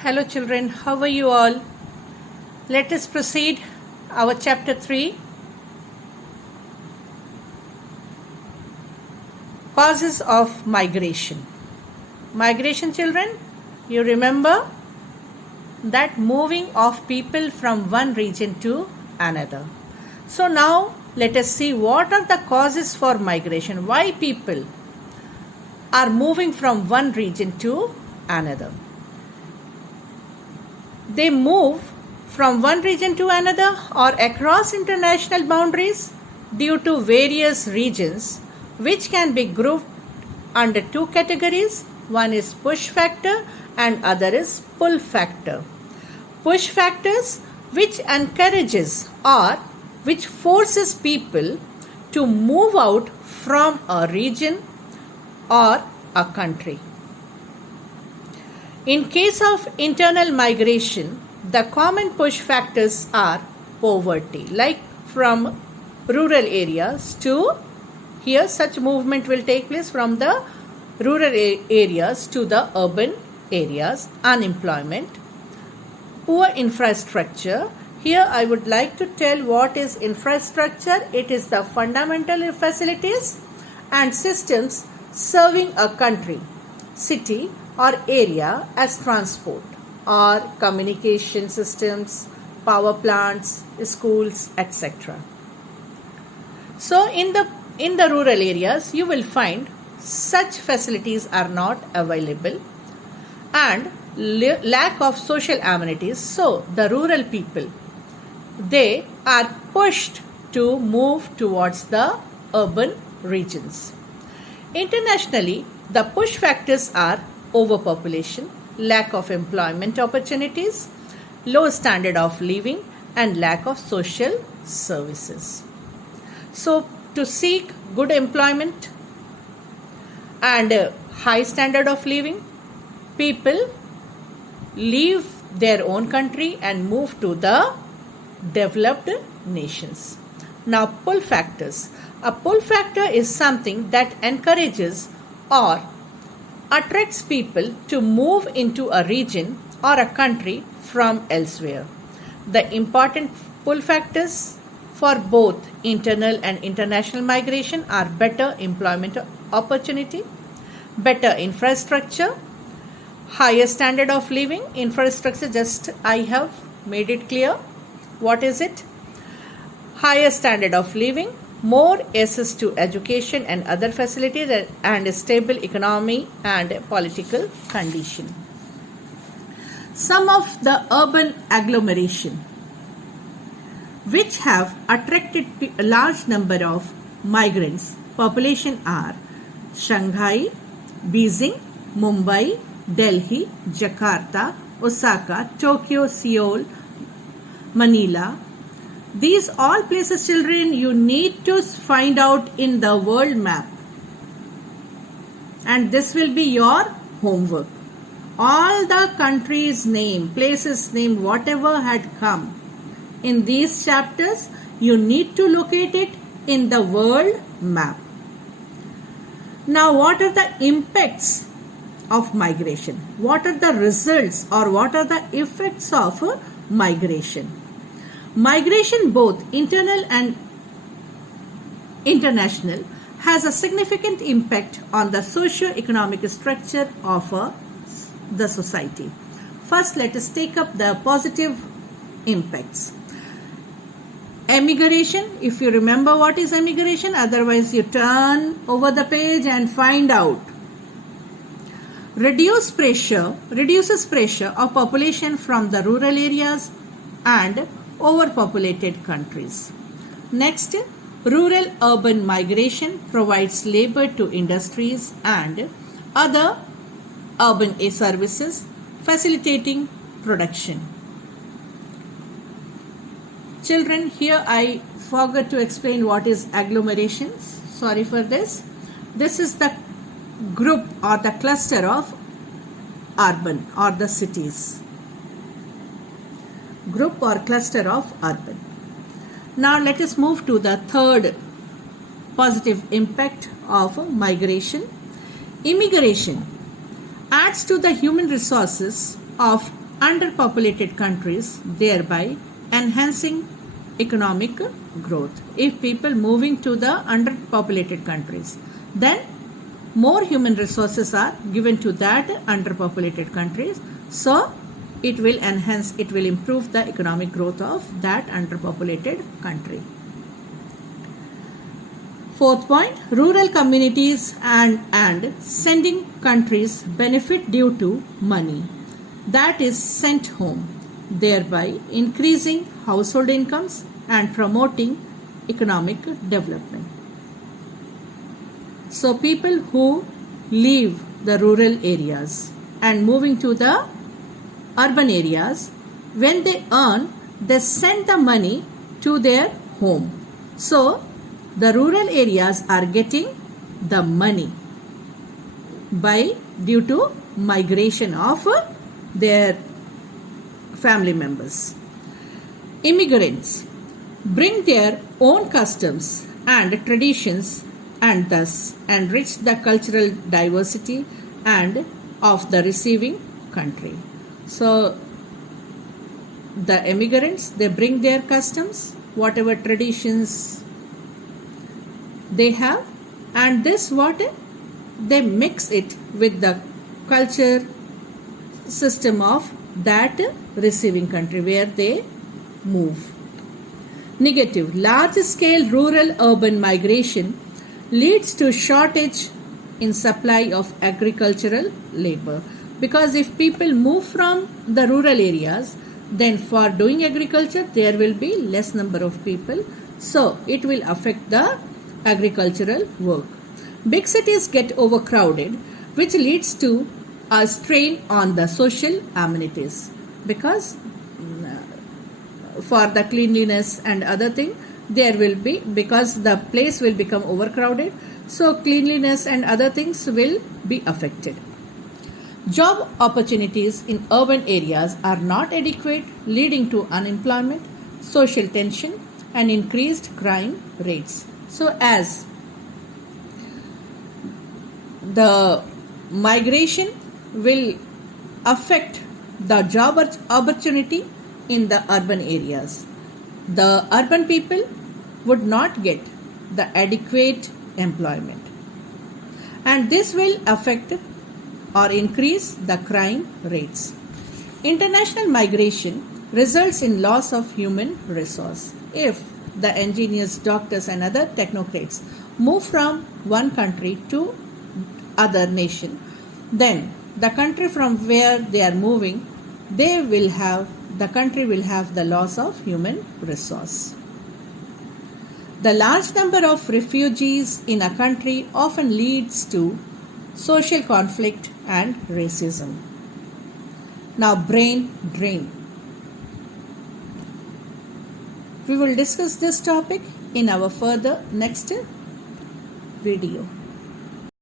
Hello children, how are you all? Let us proceed our chapter 3. Causes of migration. Migration children, you remember that moving of people from one region to another. So now let us see what are the causes for migration. Why people are moving from one region to another. They move from one region to another or across international boundaries due to various regions which can be grouped under two categories. One is push factor and other is pull factor. Push factors which encourages or which forces people to move out from a region or a country. In case of internal migration, the common push factors are poverty, like from rural areas to here such movement will take place from the rural areas to the urban areas, unemployment, poor infrastructure. Here I would like to tell what is infrastructure. It is the fundamental facilities and systems serving a country, city or area as transport or communication systems, power plants, schools, etc. So in the rural areas you will find such facilities are not available and lack of social amenities. So the rural people, they are pushed to move towards the urban regions. Internationally, the push factors are overpopulation, lack of employment opportunities, low standard of living and lack of social services. So to seek good employment and high standard of living, people leave their own country and move to the developed nations. Now pull factors. A pull factor is something that encourages or attracts people to move into a region or a country from elsewhere. The important pull factors for both internal and international migration are better employment opportunity, better infrastructure, higher standard of living. Infrastructure, just I have made it clear. What is it? Higher standard of living, more access to education and other facilities, and a stable economy and political condition. Some of the urban agglomeration which have attracted a large number of migrants population are Shanghai, Beijing, Mumbai, Delhi, Jakarta, Osaka, Tokyo, Seoul, Manila. These all places, children, you need to find out in the world map, and this will be your homework. All the countries' name, places' name, whatever had come in these chapters, you need to locate it in the world map. Now, what are the impacts of migration? What are the results or what are the effects of migration? Migration, both internal and international, has a significant impact on the socio-economic structure of the society. First, let us take up the positive impacts. Emigration, if you remember what is emigration, otherwise you turn over the page and find out. Reduces pressure of population from the rural areas and overpopulated countries. Next, rural-urban migration provides labor to industries and other urban services, facilitating production. Children, here I forgot to explain what is agglomerations. Sorry for this. This is the group or the cluster of urban or the cities. Group or cluster of urban. Now let us move to the third positive impact of migration. Immigration adds to the human resources of underpopulated countries, thereby enhancing economic growth. If people moving to the underpopulated countries, then more human resources are given to that underpopulated countries, so it will enhance, it will improve the economic growth of that underpopulated country. Fourth point, rural communities and sending countries benefit due to money that is sent home, thereby increasing household incomes and promoting economic development. So people who leave the rural areas and moving to the urban areas, when they earn, they send the money to their home. So the rural areas are getting the money due to migration of their family members. Immigrants bring their own customs and traditions and thus enrich the cultural diversity and of the receiving country. So the immigrants, they bring their customs, whatever traditions they have, and this what they mix it with the culture system of that receiving country where they move. Negative, large scale rural urban migration leads to shortage in supply of agricultural labor, because if people move from the rural areas, then for doing agriculture there will be less number of people, so it will affect the agricultural work. Big cities get overcrowded, which leads to a strain on the social amenities, because for the cleanliness and other thing there will be, because the place will become overcrowded, so cleanliness and other things will be affected. Job opportunities in urban areas are not adequate, leading to unemployment, social tension and increased crime rates. So as the migration will affect the job opportunity in the urban areas, the urban people would not get the adequate employment, and this will affect or increase the crime rates. International migration results in loss of human resource. If the engineers, doctors and other technocrats move from one country to other nation, then the country from where they are moving, the country will have the loss of human resource. The large number of refugees in a country often leads to social conflict and racism. Now, brain drain. We will discuss this topic in our further next video.